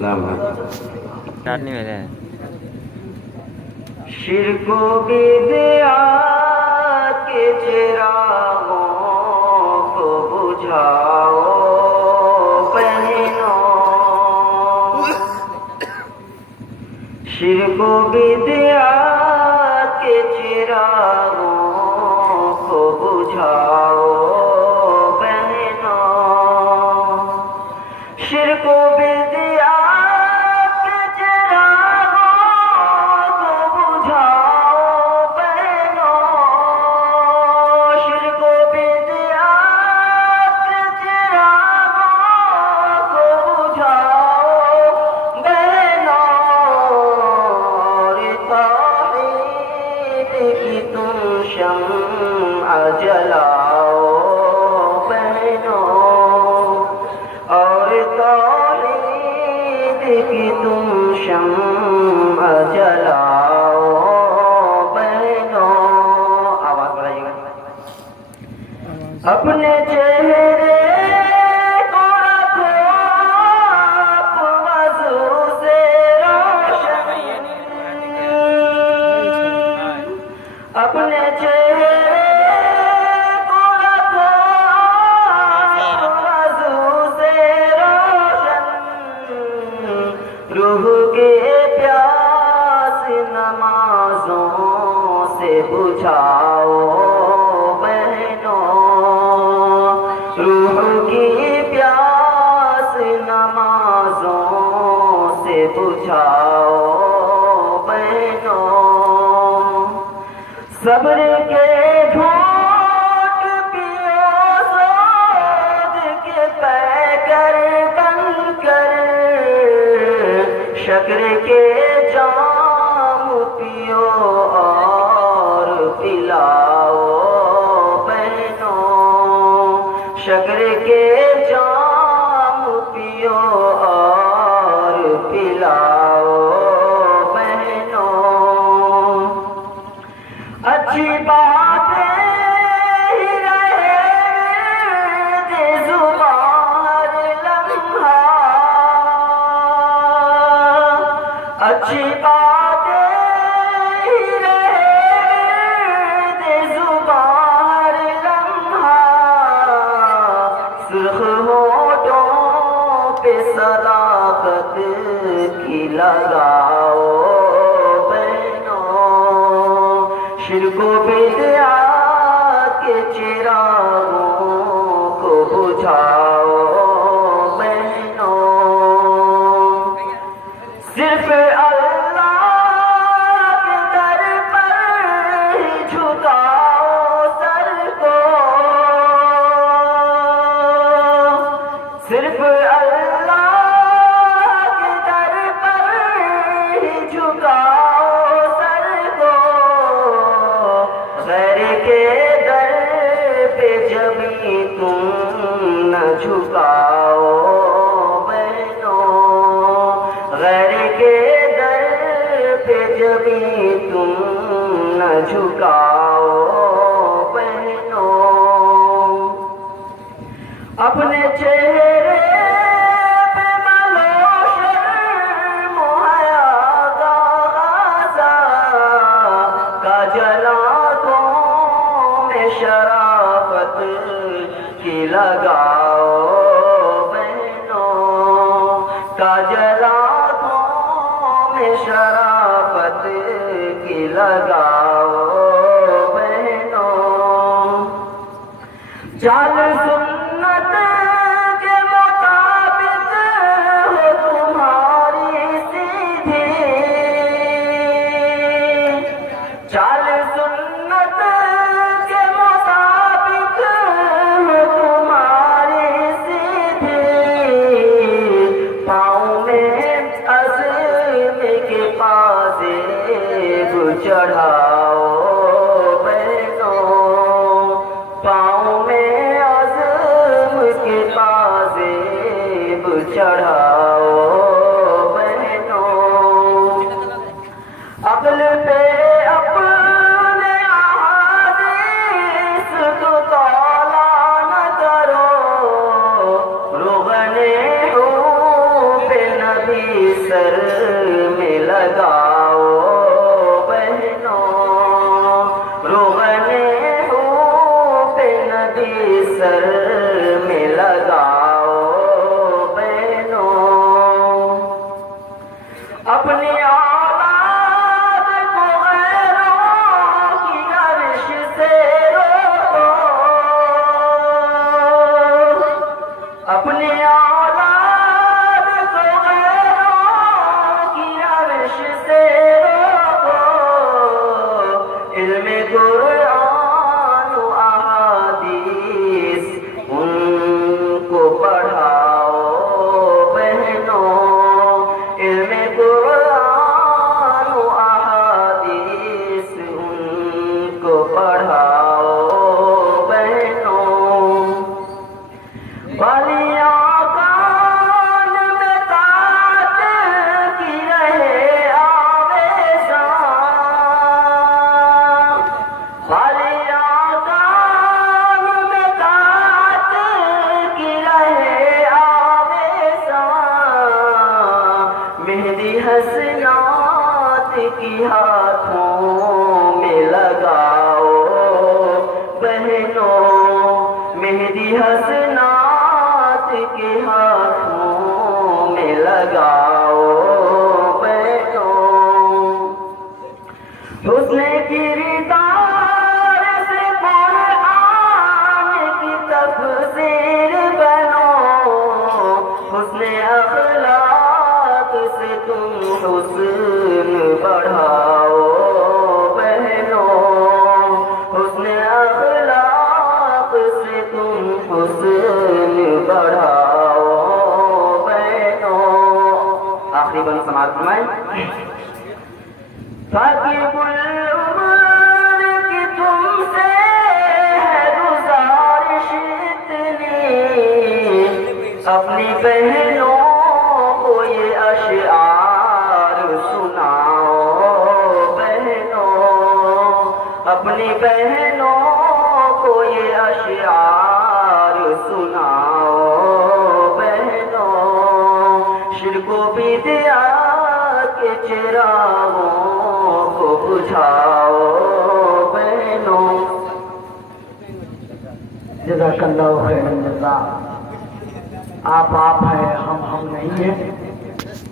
Start नहीं हो रहा है। शिरको बिदआ के चिरागों को बुझाओ बहनों, शिरको बिदआ के चिरागों को बुझाओ बहनों, शिरको बिदआ जलाओ बहनों और तौहीद की तुम शम्अ जलाओ बहनों। आवाज बढ़ाइएगा। अपने चेहरे को रखो वज़ू से रोशन, अपने चेहरे रूह के प्यास नमाजों से बुझाओ बहनों, रूह की प्यास नमाजों से बुझाओ बहनों, सब्र के घूंट पियो सोद के पैकर बनकर, शक्र के जाम पियो और पिलाओ बहनों, शक्र के जाम पियो और पिलाओ बहनों। अच्छी बातें ही रहे दे जुबान लम्हा, अच्छी बातें ही रहे दे जुबान लम्हा, सुर्ख होठों पे सदाकत की लगाओ बहनों, शिरको बिदआ के चिरागों को बुझाओ बहनों, सिर्फ अल्लाह के दर पर ही झुकाओ सर को, सिर्फ अल्लाह के दर पर ही झुकाओ सर को, गैर के दर पे जभी तुम न झुकाओ बहनों, गैर के दर पे जभी तुम न झुकाओ बहनों, अपने चेहरे पे मलो शर्म हया गाज़ा का जलातों में शराफत की लगाओ बहनों, का जलातों में शराफत की लगाओ बहनों, चाल सुन्नत के मुताबिक हो तुम्हारी सीधी, चाल सुन्नत के मुताबिक हो तुम्हारी सीधी, पाँव में अज़्म के पाज़ेब चढ़ाओ बहनों, पाँव में अज़्म के पाज़ेब चढ़ाओ बहनों, अक़ल पे अपने अहादीस को तौला न करो, रुग़ने हो पे नबी बालियां कान में काट की रहे आवेशां, बालियां कान में काट की रहे आवेशां, मेहंदी हसनात की हाथों में लगाओ बहनों, मेहंदी हसनात के हाथों में लगाओ बहनों। हुस्न किरदार से कुरान की तफसीर बनो, हुस्न अखलाक से तुम हुस्न बढ़ाओ बहनों, हुस्न अखलाक से तुम हुस्न बढ़ाओ बहनों। आखिरी बंद समाप्त फरमाएं। फाकिबुल उमर की तुमसे है गुजारिश इतनी, अपनी बहनों को ये अशआर सुनाओ बहनों, अपनी बहनों को ये अशआर सुनाओ बहनों, शिरको बिदिया के चिरागों को बुझाओ बहनों। जज़ाकल्लाहु खैरन जज़ा। आप है, हम नहीं है।